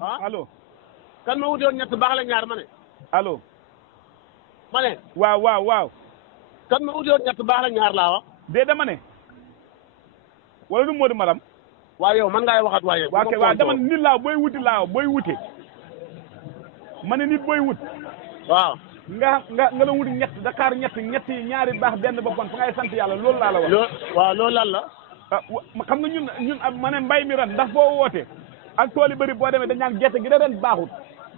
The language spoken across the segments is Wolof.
ah allo. kan ma wuti woon ñett baax la ñaar ma ne. allo. ma ne. waaw. kan ma wuti woon ñett baax la ñaar laa wax. dee dama ne. wala du Modou Maram. waaye yow man ngaay waxat waaye. waaw kay waaw dama nit laa booy wuti booy wute. ma ne nit booy wut. waaw. nga la wuti ñett Dakar ñett yi ñaari baax benn ba bon fa ngay sant yàlla loolu laa la wax. waaw loolu lan la. xam nga ñun ma ne mbay mi ren ndax boo wootee ak tool yi bëri boo demee dañ naan gerte gi da ren baaxut.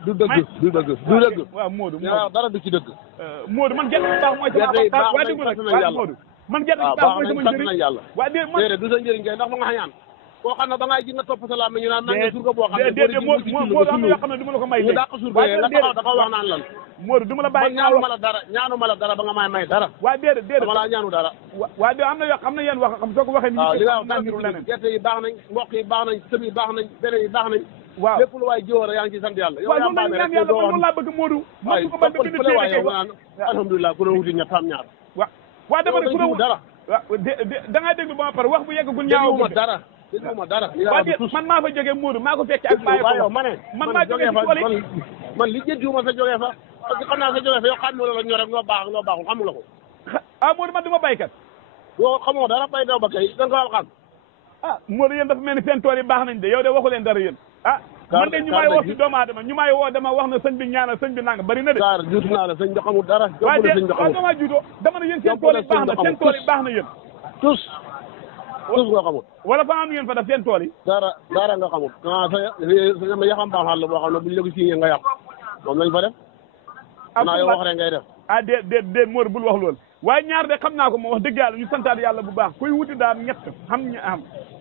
du dëgg. waaw Modou dara du ci dëgg. Modou man gerte gi baax mooy sama gerte yi baax waa nañ déglu sant nañ yàlla. Modou man gerte gi baax mooy sama njëriñ yàlla. waa déedéet du sa njëriñ kay ndax ma nga xañaan koo xam ne ba ngay ji nga topp sa laam ñu naan man nga surga boo xam ne déedéet Modou am na yoo xam ne du ma la ko may ñu dàq surga yi la taxaw wax naan lan Modou du ma la bàyyi ñaanuma la dara ba nga may dara waa déedéet dama laa ñaanu dara waa dé am na yoo xam ne yéen wax xam soo ko waxee ni li nga wax leneen gerte yi baax nañ mboq yi baax nañ sëb yi baax nañ beneen yi baax nañ waaw lépp lu waay jiwoor yaa ngi ci sant yàlla yow yaa ñaan yàlla loolu laa bëgg Modou waaye fële waay yow nga naan alhamdulilah ku doon wuti ñett am ñaar waa dama ne ku doon dara waaw da ngaa déglu ba ma pare wax bu yeggagul ñaaw dara dégguma dara man maa fa jógee Modou maa ko fekkee ak bàyyi ko ma ne man maa jógee ci tool yi man li jëntiwuma sa jógee fa parce que xam naa sa jógee fa yow xam la ñor rek loo baax loo baaxul xamula ko Modou man du ma baykat yow xamoo dara bay daw ba kay da nga ko xam Modou yéen dafa mel ni seen tool yi baax nañ de yow de waxu leen dara yéen man de ñu may woo si doomu aadama ñu may woo dama wax na sëñ bi ñaanal sëñ bi nanga bari na de Sarr juutu naa la sëñ bi xamul dara waaye dama juutoo dama ne yéen seen tool yi baax na seen tool yi baax na yéen tous nga xamul wala fa am ngeen fa def seen tool yi dara nga xamul sa yaxam baax xaal la boo xam ne buñ la ko signé nga yàqu moom lañ fa def naa yow wax rek ngay def déet Modou bul wax loolu waaye ñaar de xam naa ko moom wax dëgg yàlla ñu santaat yàlla bu baax kuy wuti daal ñett xam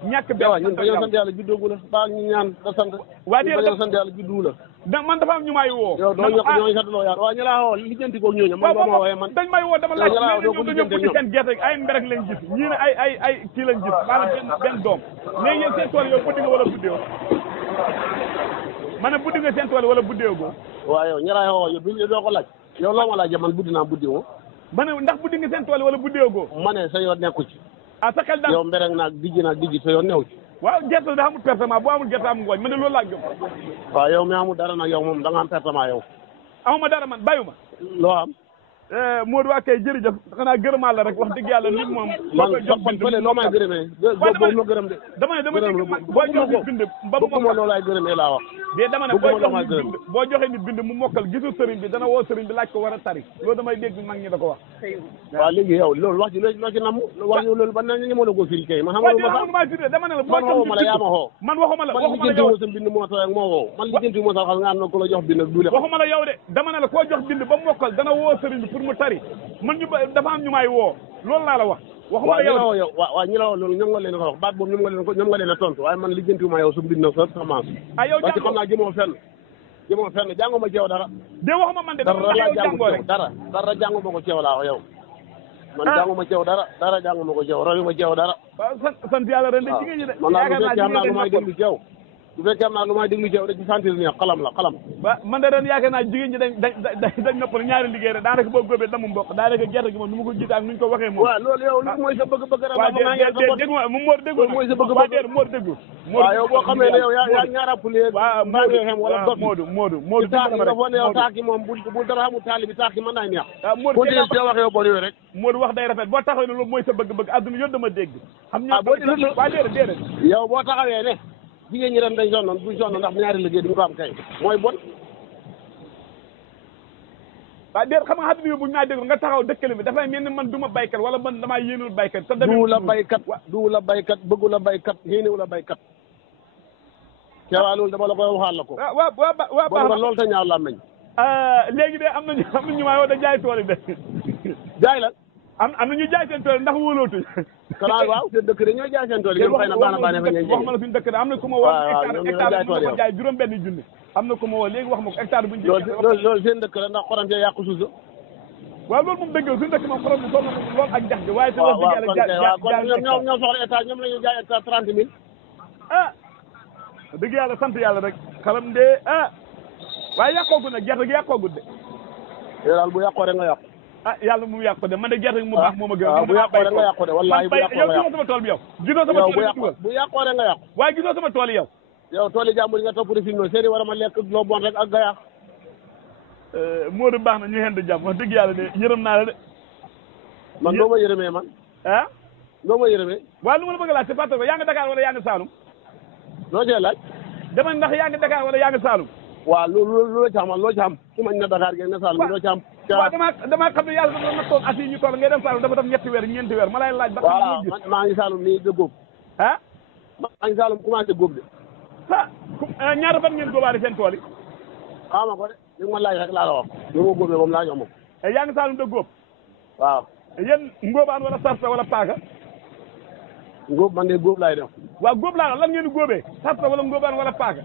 ñàkk benn waaw ñun dañoo sant yàlla juddoogu la baa ñu ñaan da sant waa dañoo sant yàlla juddu la man dafa am ñu may woo yow doo ñooy sant loo yaar waaw ñu laa woo lijjanti ko ñooñu man boo ma woowee man dañ may woo dama la ñoom dañoo buddi seen gerte ay mberek lañ gis ñii ne ay kii lañ gis maanaam benn doom léegi yéen seen tool yow buddi nga wala buddeewo ma ne buddi nga seen tool wala buddeewo goo waaw yow ñu laa woo yow doo ko laaj yow loo ma laajee man buddi naa buddi woo ma ne ndax buddi nga seen tool wala buddeewo goo ma ne sa yoon nekku ci sa xel daal yow mberek naag dijji sa yoon new ci waaw gerte da amul pertement boo amul gerte amul ngooñ man de loolu laa gëm waaw yow mi amul dara nag yow moom da nga am pertement yow amuma dara man bàyyuma loo am Modou waa kay jërëjëf xanaa gërëmaa la rek wax dëgg yàlla nit moom man fële loo may gërëmee boo gërëm de dama ne boo joxe nit bind ba mu mokkal loolu laay gërëmee laa wax de dama ne boo joxe nit bind mu mokkal gisul sëriñ bi dana woo sëriñ bi laaj ko war a tari loolu damay dégg mag ñi da ko wax waaw léegi yow loolu wax ci loo ci namm wax loolu ba na ñu mën a ko firi kay man xamaluma maa firé dama ne la man waxuma la yaa ma xoo man waxuma la yow sa bind moo tax moo woo man lijjanti moo tax nga am na ku la jox bind ak duule waxuma la yow de dama ne la koo jox bind ba mu mokkal dana woo sëriñ bi pour mu tari man ñu dafa am ñu may woo loolu laa la wax waxuma la yow waaw ñi la woo loolu ñoom nga leen ko wax baat boobu ñoom nga leen a tontu waaye man lijjantiwuma yow su bind na sa semence yow parce que xam naa jëmoo fenn jànguma ci yow dara de waxuma man de dara laa jàngoo rek dara jànguma ko ci yow laa wax yow man jànguma ci yow dara jànguma ko ci yow royuma ci yow dara waaw sant yàlla ren de jigéen ñi de man naa bu fekkee am naa lu may déglu ci yow bu fekkee am naa lu may déglu ci yow da ci sentir ni xalam man de ren yaakaar naa jigéen ñi dañ noppal ñaari liggéey rek daanaka boo góobee damu mbokk daanaka gerte gi moom nu ma ko gis ak nuñ ko waxee moom waaw loolu yow lu mooy sa bëgg-bëgg rek dégg ma mu Mor déggu mooy sa bëgg-bëgg Mor déggu waaw yow boo xamee ne yow yaa ñaara poulet mbaaxeem wala dot Modou taaki nga foog ne yow taaki moom bu dara xamul taali bi taaki mën naa neex continue ci wax yow bon yooyu rek Modou wax day rafet boo taxawee ne loolu mooy sa bëgg-bëgg adduna yóbbu dama dégg xam ñaa waa déedéet yow boo taxawee ne jigéen ñi ren dañ sonnoon buñ sonnoon ndax ñaari liggéey duñ ko am kay mooy bon waaw déet xam nga adduna buñu maa déglu nga taxaw dëkkale bi dafay mel ni man du ma baykat wala man damaa yéenul baykat te du la baykat bëggu la baykat yéenewu la baykat ceewaa loolu dama la koy waxaal la ko waa bon nga loolu te ñaaw làmmeñ léegi de am nañu maa woo da jaay tool yi de jaay la am na ñu jaay seen tool yi ndax wóolootuñ kanaa waaw seen dëkk de ñooy jaay seen tool yi ñoom xëy na baax na fa ñuy wax ma la suñu dëkk de am na ku ma woo hectare bu ma ko jaay juróom benn junni am na ku ma woo léegi wax ma ko hectare buñu loolu seen dëkk la ndax xorom see yàqu suuf waaw loolu moom dëgg la suñu dëkk moom xorom bu sonn loolu ak jax bi waaye te wax dëgg yàlla kon ñoom soxla état ñoom la ñuy jaay hectare 30 000 dëgg yàlla sant yàlla rek xalam de waaye yàqoogu nag gerte gi yàqoogut de yow daal bu yàqoo rek nga yàqu yàlla mu yàq ko de man de gerte gi mu baax moo ma gën bu yàqoo rek nga yàqu de wallaahi bu yàqoo yow gisoo sama tool bi yow gisoo sama tool bi bu yàqoo rek nga yàqu waaye gisoo sama tool yi yow yow tooli jàmbur yi nga topp di film seeni war a ma lekk loo bon rek ak gaya Modou baax na ñu xend jàmm wax dëgg yàlla de yërëm naa la de man noo ma yërëmee man ah noo ma yërëmee waaw lu ma la bëgg a laaj c'est parce que yaa ngi Dakar wala yaa ngi Saloum loo cee laaj dama ndax yaa ngi Dakar wala yaa ngi Saloum waaw lu la ci xam loo ci xam su ma ñu ne Dakar geeg ne Saloum loo ci xam waaw damaa xam ne yàlla dafa na toon at yi ñu toll ngay dem Saloum dafa def ñetti weer ñeenti weer ma lay laaj ba waaw maa ngi Saloum nii de góob ah maa ngi Saloum commencé góob de ah ñaata fan ngeen góobaale seen tool yi xaama ko de li ma laaj rek laa la wax lu ma góobee moom laa jox moom yaa ngi Saloum de góob waaw yéen ngóobaan wala sarta wala paaka góob man de góob laay def waaw góob laa lan ngeen di góobee sarta wala ngóobaan wala paaka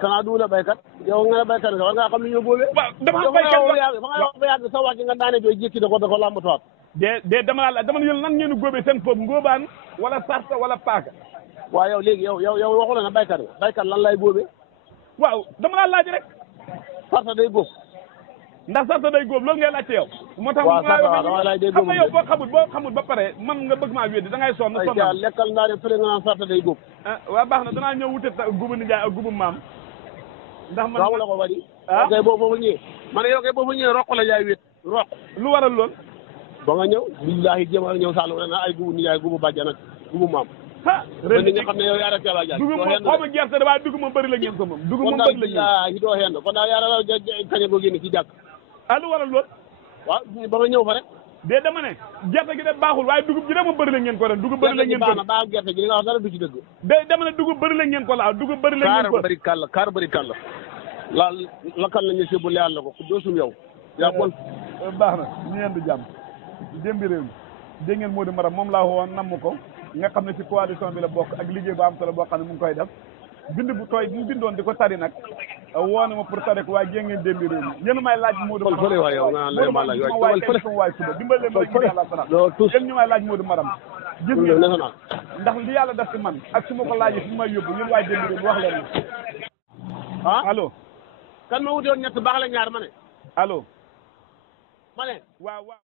kanaa du la baykat yow nga ne baykat nga war ngaa xam li ñu góobee waaw dama baykat ba nga wax ba yàgg sa wax ji nga daane jooy jékki da ko lambatuwaat de dama la dama yéen lan ngeen di góobee seen foofu ngóobaan wala sarta wala paaka waaw yow léegi yow waxu la ne baykat nga baykat lan lay góobee waaw dama laa laaj rek sarta day góob ndax sarta day góob loolu ngay laajte yow moo tax xam nga yow boo xamul ba pare man nga bëgg maa weddi da ngay sonn lekkal ndaa ne fële nga naan sarta day góob waaw baax na danaa ñëw wute gubu nijaay ak gubu maam ndax man la ko wadi yow kay boo foofu ñëwee man yow kay boo fa ñëwee roq la jaay wét roq lu waral lool ba nga ñëw billahi jéemal ñëw Saloum rek na ay gubu nijaay gubu bàjjan ak gubu maam ren ni nga xam ne yow yaa rek la jaay dugub moom xaw ma gerte waaye dugub moom bëri la ngeen ko moom dugub moom bëri la ngeen doo xend kon daal yaa la kañe ko génn ci jàkk lu waral lool waaw ba nga ñëw fa rek de dama ne gerte gi de baaxul waaye dugub ji de moom bëri la ngeen ko ren dugub bëri la ngeen ko baax gerte gi li nga wax dara du ci dëgg de dama ne dugub bëri la ngeen ko laa dugub bëri la ngeen ko kaar bëri kàll la lakkal nañu si bu leer la ko doosum yow yaa bon baax na ñu yendu jàmm démbi réew mi dégg ngeen Modou Maram moom laa woon namm ko nga xam ne ci coalition bi la bokk ak liggéey bu am solo boo xam ne mu ngi koy def bind bu tooy bu mu bindoon di ko tari nag woona ma pour tari ko waaye jéeg ngeen démbi réew mi yéen may laaj Modou Maram fële waay yow nga lay ma laaj waay sama waay suba dimbal leen rek yàlla salaam yéen ñu may laaj Modou Maram gis ngeen ndax li yàlla def ci man ak su ma ko laajee fi may yóbbu ñun waay démbi réew mi wax leen allo kan ma wutoon ñett baax la ñaar ma ne allo ma ne waaw